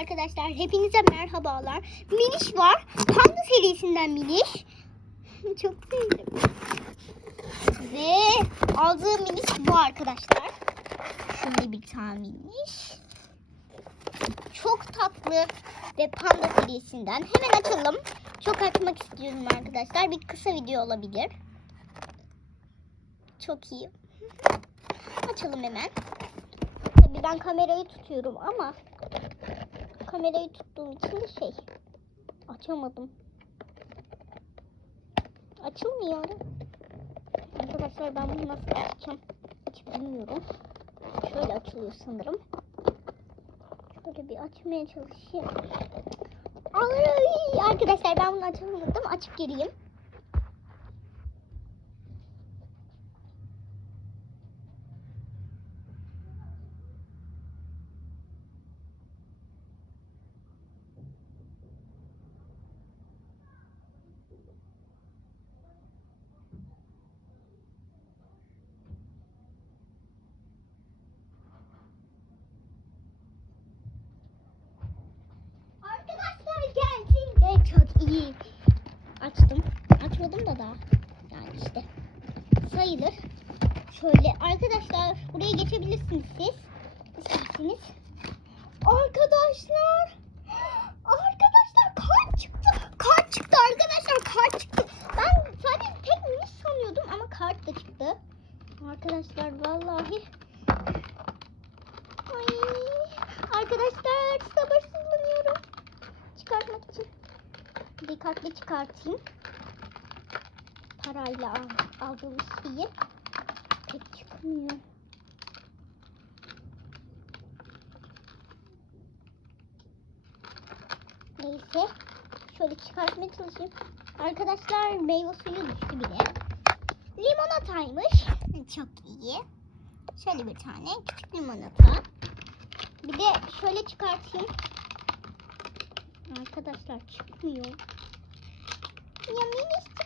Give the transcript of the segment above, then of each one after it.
arkadaşlar. Hepinize merhabalar. Miniş var. Panda serisinden Miniş. Çok sevdim. Ve aldığım Miniş bu arkadaşlar. Şöyle bir tane Miniş. Çok tatlı ve Panda serisinden. Hemen açalım. Çok açmak istiyorum arkadaşlar. Bir kısa video olabilir. Çok iyi. Açalım hemen. Tabii ben kamerayı tutuyorum ama kamerayı tuttuğum için de şey açamadım. Açılmıyor. Arkadaşlar ben bunu nasıl açacağım hiç bilmiyorum. Şöyle açılıyor sanırım. Şöyle bir açmaya çalışayım. Ay, arkadaşlar ben bunu açamadım. Açıp geleyim. Arkadaşlar gelsin de çok iyi. Açtım. Açmadım da daha. Yani işte sayılır. Şöyle arkadaşlar buraya geçebilirsiniz siz. İsterseniz. Arkadaşlar. Arkadaşlar kart çıktı. Kart çıktı arkadaşlar kart çıktı. Ben sadece tek minis sanıyordum ama kart da çıktı. Arkadaşlar vallahi. Ay, arkadaşlar sabırsızlanıyorum çıkartmak için dikkatli çıkartayım. Parayla al, aldığım şeyi pek çıkmıyor. Neyse. Şöyle çıkartmaya çalışayım. Arkadaşlar meyve suyu düştü bile. Limonataymış. Çok iyi. Şöyle bir tane küçük limonata. Bir de şöyle çıkartayım. Arkadaşlar çıkmıyor. Ya Melis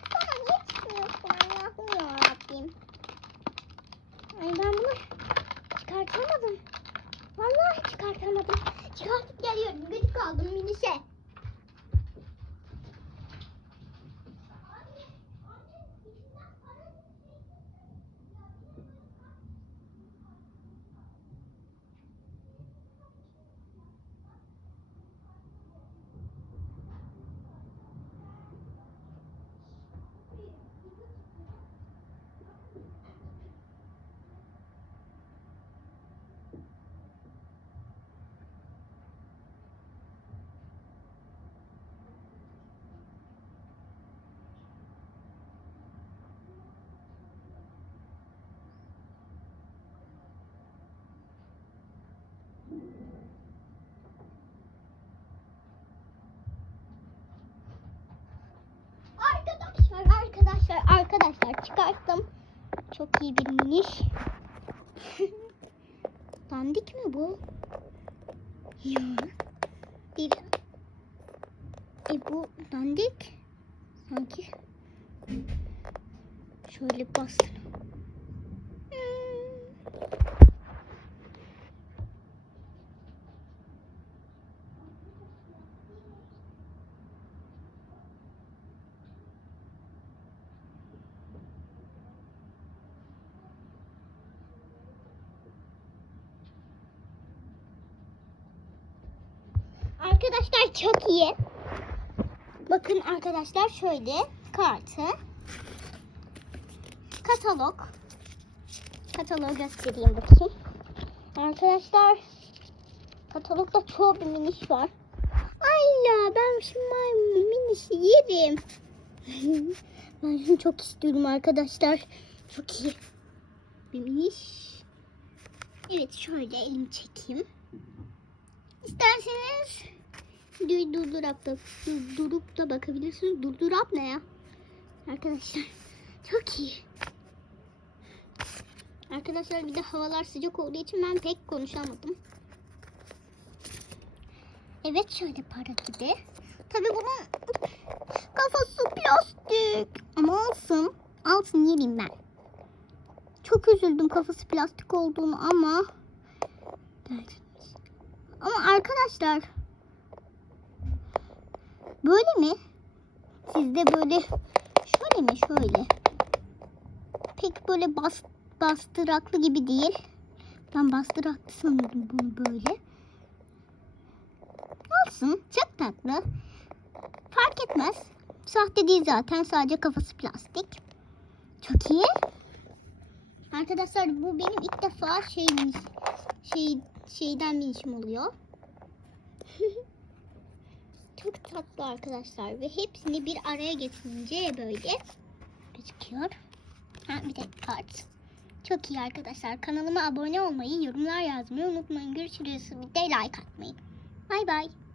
arkadaşlar çıkarttım. Çok iyi bir miniş. Dandik mi bu? Ya. Bir. E bu dandik. Sanki. Şöyle bastır. Arkadaşlar çok iyi. Bakın arkadaşlar şöyle kartı. Katalog. Kataloğu göstereyim bakayım. Arkadaşlar katalogda çoğu bir miniş var. Ay ya ben şimdi minişi yerim. ben şunu çok istiyorum arkadaşlar. Çok iyi. Bir miniş. Evet şöyle elimi çekeyim. İsterseniz videoyu durdurup da, durdurup da bakabilirsiniz. Durdurup ne ya? Arkadaşlar çok iyi. Arkadaşlar bir de havalar sıcak olduğu için ben pek konuşamadım. Evet şöyle para gibi. Tabi bunun kafası plastik. Ama olsun. Altın yeriyim ben. Çok üzüldüm kafası plastik olduğunu ama. Ama arkadaşlar Böyle mi? Sizde böyle şöyle mi? Şöyle. Pek böyle bas, bastıraklı gibi değil. Ben bastıraklı sanıyordum bunu böyle. Olsun. Çok tatlı. Fark etmez. Sahte değil zaten. Sadece kafası plastik. Çok iyi. Arkadaşlar bu benim ilk defa şey şey şeyden minişim oluyor. Çok tatlı arkadaşlar ve hepsini bir araya getirince böyle gözüküyor. Ha bir de kart. Çok iyi arkadaşlar. Kanalıma abone olmayı, yorumlar yazmayı unutmayın. Görüşürüz. Bir de like atmayı. Bay bay.